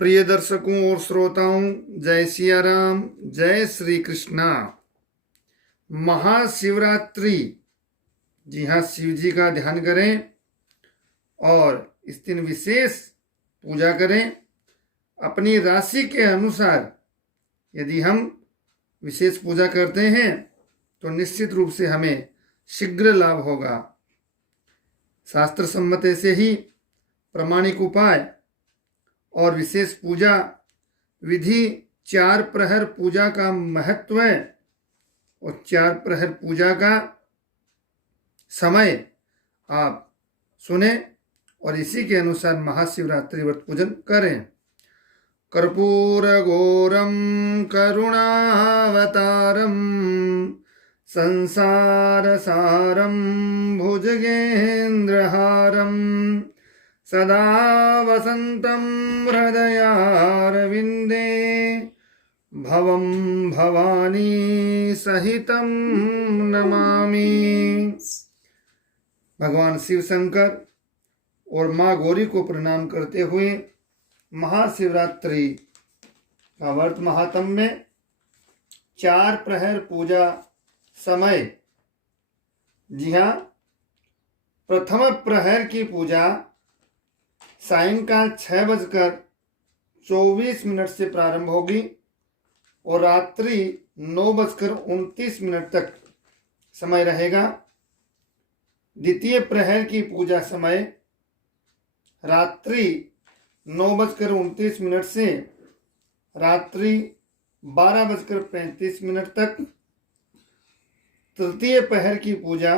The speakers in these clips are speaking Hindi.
प्रिय दर्शकों और श्रोताओं, जय सिया राम, जय श्री कृष्णा। महाशिवरात्रि, जी हाँ, शिव जी का ध्यान करें और इस दिन विशेष पूजा करें। अपनी राशि के अनुसार यदि हम विशेष पूजा करते हैं तो निश्चित रूप से हमें शीघ्र लाभ होगा। शास्त्र सम्मत से ही प्रामाणिक उपाय और विशेष पूजा विधि, 4 प्रहर पूजा का महत्व है और 4 प्रहर पूजा का समय आप सुने और इसी के अनुसार महाशिवरात्रि व्रत पूजन करें। कर्पूर घोरम करुणावतारम संसार सारम भुजगेन्द्रहारम सदा वसंतं हृदयारविंदे भवं भवानी सहितं नमामि। भगवान शिव शंकर और माँ गौरी को प्रणाम करते हुए महाशिवरात्रि का व्रत महात्म्य में 4 प्रहर पूजा समय। जी हाँ, प्रथम प्रहर की पूजा सायंकाल 6:24 से प्रारंभ होगी और रात्रि 9:29 तक समय रहेगा। द्वितीय प्रहर की पूजा समय रात्रि 9:29 से रात्रि 12:35 तक। तृतीय प्रहर की पूजा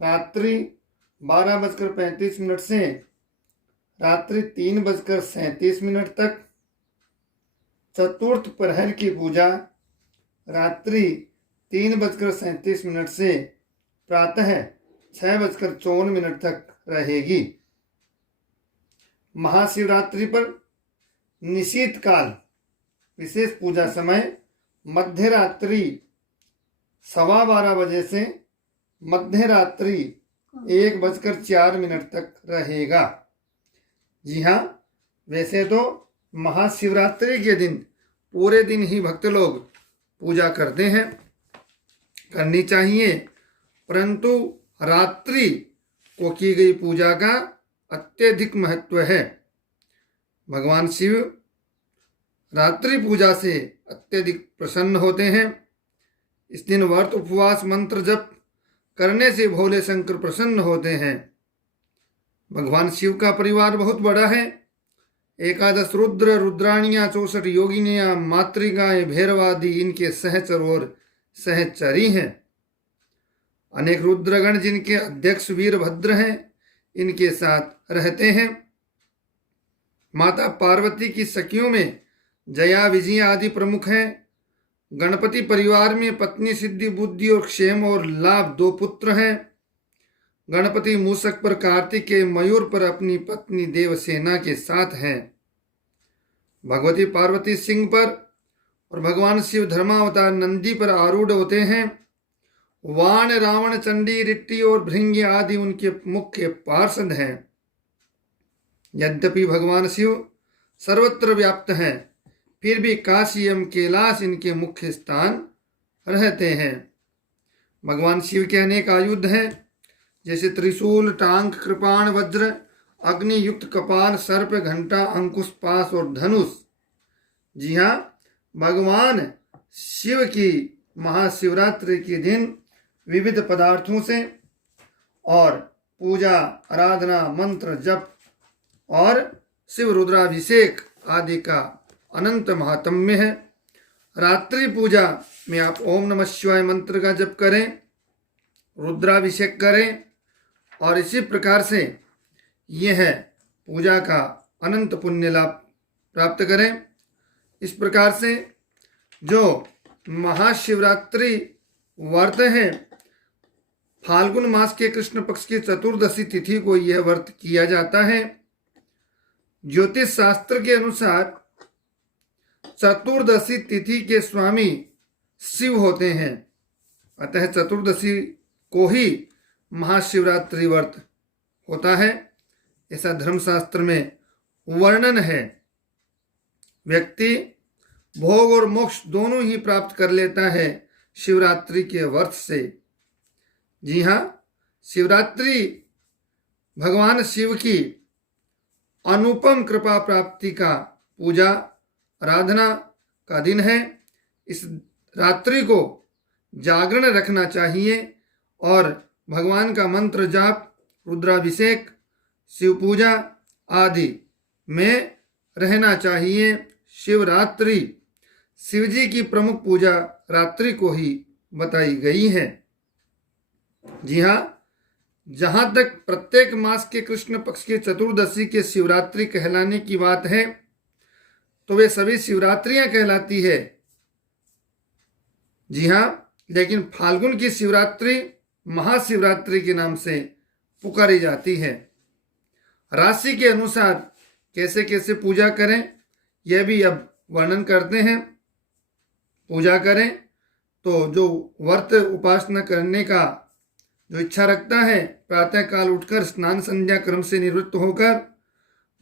रात्रि 12:35 से रात्रि 3:37 तक। चतुर्थ प्रहर की पूजा रात्रि 3:37 से प्रातः 6:54 तक रहेगी। महाशिवरात्रि पर निशीत काल विशेष पूजा समय मध्य रात्रि 12:15 बजे से मध्य रात्रि 1:04 तक रहेगा। जी हाँ, वैसे तो महाशिवरात्रि के दिन पूरे दिन ही भक्त लोग पूजा करते हैं, करनी चाहिए, परंतु रात्रि को की गई पूजा का अत्यधिक महत्व है। भगवान शिव रात्रि पूजा से अत्यधिक प्रसन्न होते हैं। इस दिन व्रत उपवास मंत्र जप करने से भोले शंकर प्रसन्न होते हैं। भगवान शिव का परिवार बहुत बड़ा है। 11 रुद्र, रुद्राणियाँ, 64 योगिनियाँ, मातृगाएं, भैरवादि इनके सहचर और सहचरी हैं। अनेक रुद्रगण जिनके अध्यक्ष वीरभद्र हैं, इनके साथ रहते हैं। माता पार्वती की सखियों में जया, विजया आदि प्रमुख हैं। गणपति परिवार में पत्नी सिद्धि, बुद्धि और क्षेम और लाभ 2 पुत्र हैं। गणपति मूषक पर, कार्तिकेय मयूर पर अपनी पत्नी देवसेना के साथ हैं। भगवती पार्वती सिंह पर और भगवान शिव धर्मावतार नंदी पर आरूढ़ होते हैं। वाण, रावण, चंडी, रिट्टी और भृंगी आदि उनके मुख्य पार्षद हैं। यद्यपि भगवान शिव सर्वत्र व्याप्त हैं, फिर भी काशी एवं कैलाश इनके मुख्य स्थान रहते हैं। भगवान शिव के अनेक आयुध हैं, जैसे त्रिशूल, टांग, कृपाण, वज्र, अग्नि युक्त कपाल, सर्प, घंटा, अंकुश, पाश और धनुष। जी हाँ, भगवान शिव की महाशिवरात्रि के दिन विविध पदार्थों से और पूजा, आराधना, मंत्र जप और शिव रुद्राभिषेक आदि का अनंत महात्म्य है। रात्रि पूजा में आप ओम नमः शिवाय मंत्र का जप करें, रुद्राभिषेक करें और इसी प्रकार से यह पूजा का अनंत पुण्य लाभ प्राप्त करें। इस प्रकार से जो महाशिवरात्रि व्रत है, फाल्गुन मास के कृष्ण पक्ष की चतुर्दशी तिथि को यह व्रत किया जाता है। ज्योतिष शास्त्र के अनुसार चतुर्दशी तिथि के स्वामी शिव होते हैं, अतः चतुर्दशी को ही महाशिवरात्रि व्रत होता है, ऐसा धर्मशास्त्र में वर्णन है। व्यक्ति भोग और मोक्ष दोनों ही प्राप्त कर लेता है शिवरात्रि के व्रत से। जी हाँ, शिवरात्रि भगवान शिव की अनुपम कृपा प्राप्ति का पूजा आराधना का दिन है। इस रात्रि को जागरण रखना चाहिए और भगवान का मंत्र जाप, रुद्राभिषेक, शिव पूजा आदि में रहना चाहिए। शिवरात्रि शिवजी की प्रमुख पूजा रात्रि को ही बताई गई है। जी हाँ, जहाँ तक प्रत्येक मास के कृष्ण पक्ष की चतुर्दशी के शिवरात्रि कहलाने की बात है, तो वे सभी शिवरात्रियां कहलाती है। जी हाँ, लेकिन फाल्गुन की शिवरात्रि महाशिवरात्रि के नाम से पुकारी जाती है। राशि के अनुसार कैसे कैसे पूजा करें, यह भी अब वर्णन करते हैं। पूजा करें तो जो व्रत उपासना करने का जो इच्छा रखता है, प्रातः काल उठकर स्नान संध्या क्रम से निवृत्त होकर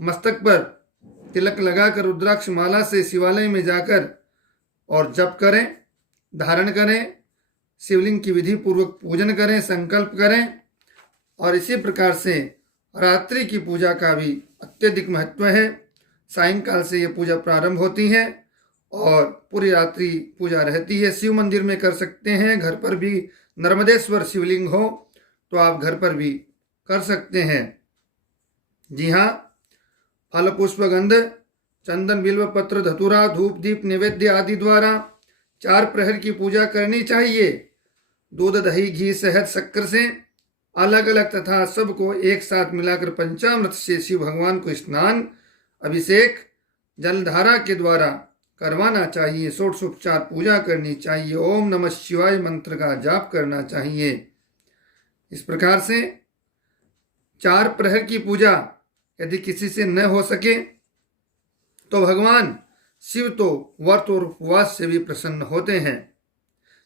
मस्तक पर तिलक लगाकर रुद्राक्ष माला से शिवालय में जाकर और जप करें, धारण करें, शिवलिंग की विधि पूर्वक पूजन करें, संकल्प करें। और इसी प्रकार से रात्रि की पूजा का भी अत्यधिक महत्व है। सायंकाल से यह पूजा प्रारंभ होती है और पूरी रात्रि पूजा रहती है। शिव मंदिर में कर सकते हैं, घर पर भी नर्मदेश्वर शिवलिंग हो तो आप घर पर भी कर सकते हैं। जी हाँ, फल पुष्प गंध चंदन बिल्व पत्र धतूरा धूप दीप नैवेद्य आदि द्वारा 4 प्रहर की पूजा करनी चाहिए। दूध दही घी शहद शक्कर से अलग अलग तथा सबको एक साथ मिलाकर पंचामृत से शिव भगवान को स्नान अभिषेक जलधारा के द्वारा करवाना चाहिए। षोडशोपचार पूजा करनी चाहिए। ओम नमः शिवाय मंत्र का जाप करना चाहिए। इस प्रकार से 4 प्रहर की पूजा यदि किसी से न हो सके तो भगवान शिव तो व्रत और उपवास से भी प्रसन्न होते हैं।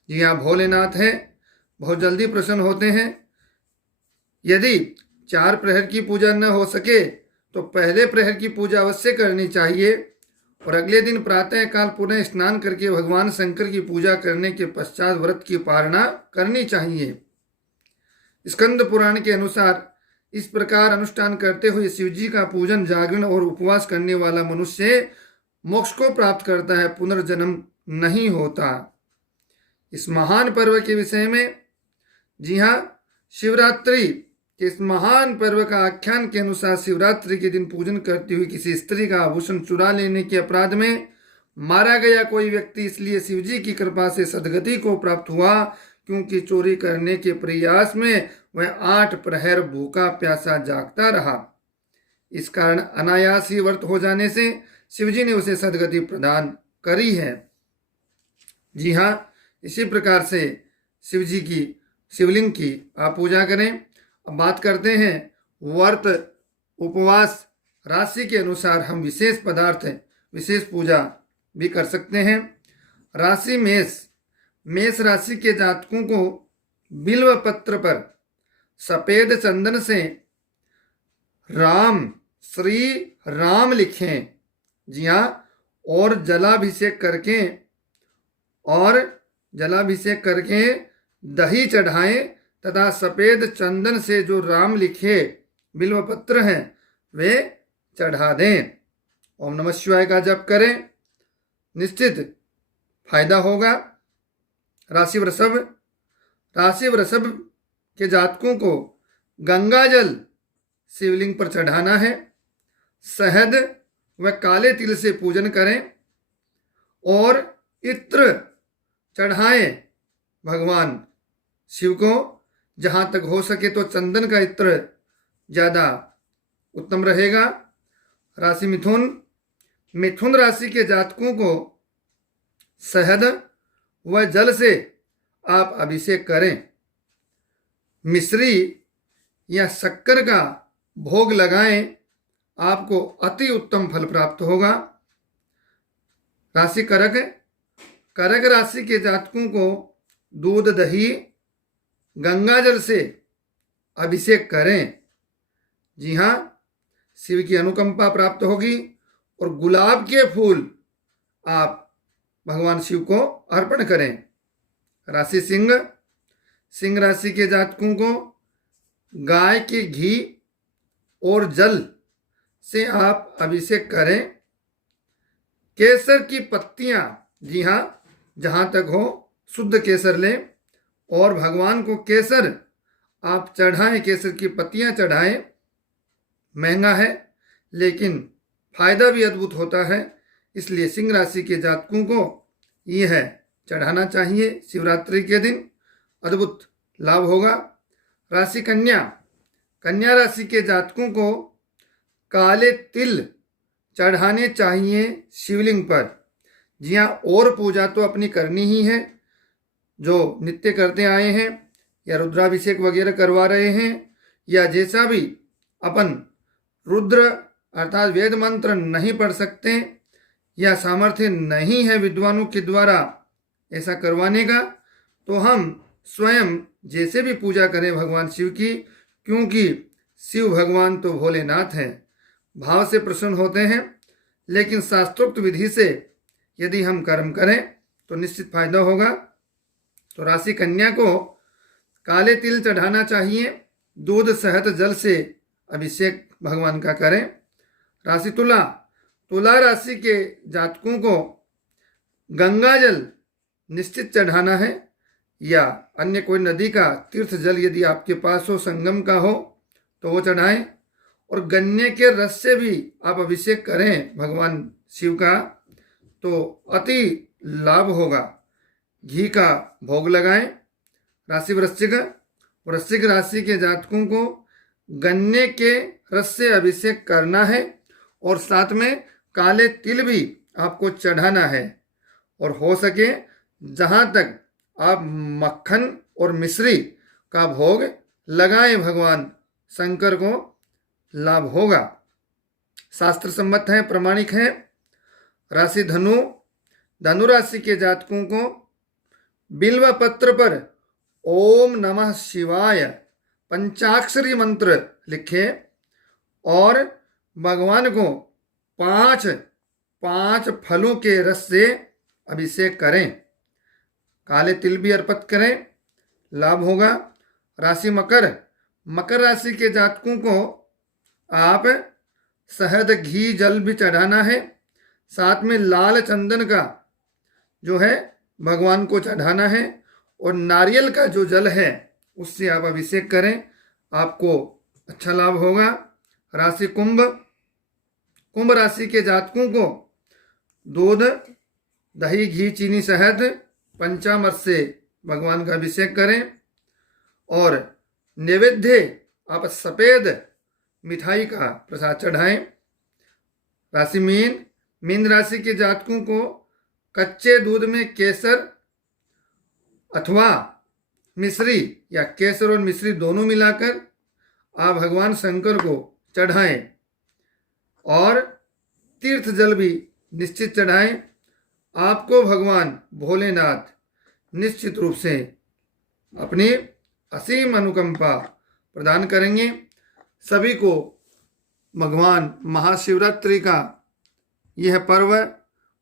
जी हाँ, भोलेनाथ है, बहुत जल्दी प्रसन्न होते हैं। यदि 4 प्रहर की पूजा न हो सके तो पहले प्रहर की पूजा अवश्य करनी चाहिए और अगले दिन प्रातः काल पुनः स्नान करके भगवान शंकर की पूजा करने के पश्चात व्रत की पालना करनी चाहिए। स्कंद पुराण के अनुसार इस प्रकार अनुष्ठान करते हुए शिवजी का पूजन, जागरण और उपवास करने वाला मनुष्य मोक्ष को प्राप्त करता है, पुनर्जन्म नहीं होता। इस महान पर्व के विषय में, जी हाँ, शिवरात्रि के इस महान पर्व का आख्यान के अनुसार शिवरात्रि के दिन पूजन करती हुई किसी स्त्री का आभूषण चुरा लेने के अपराध में मारा गया कोई व्यक्ति इसलिए शिवजी की कृपा से सदगति को प्राप्त हुआ क्योंकि चोरी करने के प्रयास में वह 8 प्रहर भूखा प्यासा जागता रहा। इस कारण अनायास ही व्रत हो जाने से शिवजी ने उसे सदगति प्रदान करी है। जी हाँ, इसी प्रकार से शिवजी की शिवलिंग की आप पूजा करें। अब बात करते हैं व्रत उपवास राशि के अनुसार हम विशेष पदार्थ विशेष पूजा भी कर सकते हैं। राशि मेष राशि के जातकों को बिल्व पत्र पर सफेद चंदन से राम श्री राम लिखें। जी हाँ, और जलाभिषेक करके दही चढ़ाएं तथा सफेद चंदन से जो राम लिखे बिल्व पत्र हैं वे चढ़ा दें। ओम नमः शिवाय का जप करें, निश्चित फायदा होगा। राशि वृषभ के जातकों को गंगा जल शिवलिंग पर चढ़ाना है। शहद व काले तिल से पूजन करें और इत्र चढ़ाएं भगवान शिव को। जहाँ तक हो सके तो चंदन का इत्र ज़्यादा उत्तम रहेगा। राशि मिथुन राशि के जातकों को शहद व जल से आप अभिषेक करें। मिश्री या शक्कर का भोग लगाएं, आपको अति उत्तम फल प्राप्त होगा। राशि कर्क राशि के जातकों को दूध दही गंगाजल से अभिषेक करें। जी हाँ, शिव की अनुकंपा प्राप्त होगी और गुलाब के फूल आप भगवान शिव को अर्पण करें। राशि सिंह, सिंह राशि के जातकों को गाय के घी और जल से आप अभिषेक करें। केसर की पत्तियां, जी हाँ, जहां तक हो शुद्ध केसर लें और भगवान को केसर आप चढ़ाएं, केसर की पत्तियां चढ़ाएं। महंगा है लेकिन फायदा भी अद्भुत होता है, इसलिए सिंह राशि के जातकों को यह चढ़ाना चाहिए। शिवरात्रि के दिन अद्भुत लाभ होगा। राशि कन्या, कन्या राशि के जातकों को काले तिल चढ़ाने चाहिए शिवलिंग पर। जी हाँ, और पूजा तो अपनी करनी ही है, जो नित्य करते आए हैं या रुद्राभिषेक वगैरह करवा रहे हैं या जैसा भी अपन रुद्र अर्थात वेद मंत्र नहीं पढ़ सकते या सामर्थ्य नहीं है विद्वानों के द्वारा ऐसा करवाने का, तो हम स्वयं जैसे भी पूजा करें भगवान शिव की, क्योंकि शिव भगवान तो भोलेनाथ हैं, भाव से प्रसन्न होते हैं। लेकिन शास्त्रोक्त विधि से यदि हम कर्म करें तो निश्चित फायदा होगा। तो राशि कन्या को काले तिल चढ़ाना चाहिए, दूध शहद जल से अभिषेक भगवान का करें। राशि तुला, तुला राशि के जातकों को गंगा जल निश्चित चढ़ाना है या अन्य कोई नदी का तीर्थ जल यदि आपके पास हो, संगम का हो, तो वो चढ़ाएं। और गन्ने के रस से भी आप अभिषेक करें भगवान शिव का, तो अति लाभ होगा। घी का भोग लगाएं। राशि वृश्चिक, वृश्चिक राशि के जातकों को गन्ने के रस से अभिषेक करना है और साथ में काले तिल भी आपको चढ़ाना है। और हो सके जहाँ तक आप मक्खन और मिश्री का भोग लगाएं भगवान शंकर को, लाभ होगा। शास्त्र सम्मत है, प्रामाणिक है। राशि धनु, धनु राशि के जातकों को बिल्व पत्र पर ओम नमः शिवाय पंचाक्षरी मंत्र लिखें और भगवान को 5 फलों के रस से अभिषेक करें। काले तिल भी अर्पित करें, लाभ होगा। राशि मकर, मकर राशि के जातकों को आप शहद घी जल भी चढ़ाना है, साथ में लाल चंदन का जो है भगवान को चढ़ाना है और नारियल का जो जल है उससे आप अभिषेक करें, आपको अच्छा लाभ होगा। राशि कुंभ, कुंभ राशि के जातकों को दूध दही घी चीनी शहद पंचामृत से भगवान का अभिषेक करें और नैवेद्य आप सफेद मिठाई का प्रसाद चढ़ाएं। राशि मीन, मीन राशि के जातकों को कच्चे दूध में केसर अथवा मिश्री या केसर और मिश्री दोनों मिलाकर आप भगवान शंकर को चढ़ाएं और तीर्थ जल भी निश्चित चढ़ाएं। आपको भगवान भोलेनाथ निश्चित रूप से अपनी असीम अनुकंपा प्रदान करेंगे। सभी को भगवान महाशिवरात्रि का यह पर्व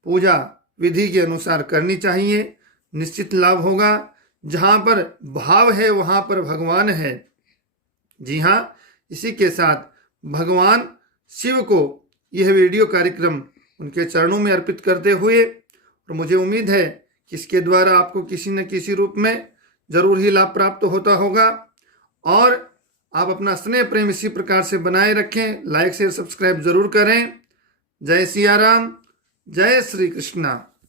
पूजा विधि के अनुसार करनी चाहिए, निश्चित लाभ होगा। जहाँ पर भाव है वहाँ पर भगवान है। जी हाँ, इसी के साथ भगवान शिव को यह वीडियो कार्यक्रम उनके चरणों में अर्पित करते हुए, और मुझे उम्मीद है कि इसके द्वारा आपको किसी न किसी रूप में जरूर ही लाभ प्राप्त होता होगा और आप अपना स्नेह प्रेम इसी प्रकार से बनाए रखें। लाइक शेयर सब्सक्राइब जरूर करें। जय सिया राम, जय श्री कृष्णा।